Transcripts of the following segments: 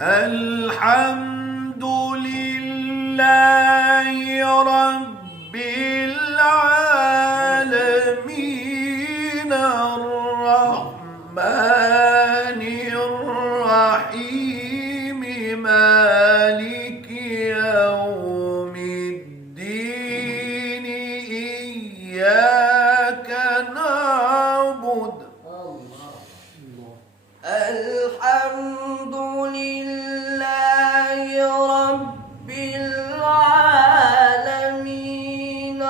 الحمد لله رب العالمين الرحمن الرحيم مالك يوم الدين إياك نعبد الحمد لله رب العالمين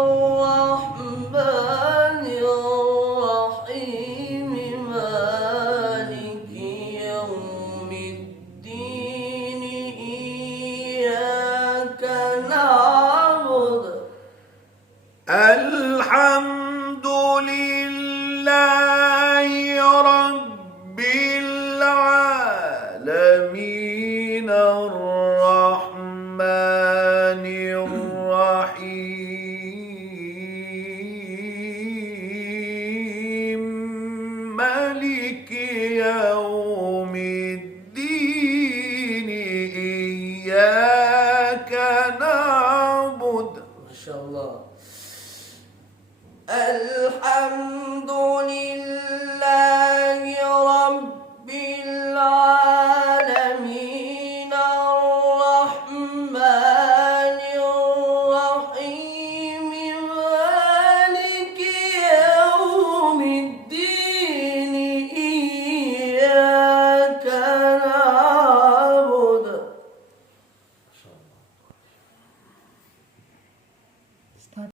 الرحمن الرحيم مالك يوم الدين إياك نعبد الحمد لله رب العالمين الرحمن الرحيم مالك يوم الدين إياك نعبد. ما شاء الله. الحمد لله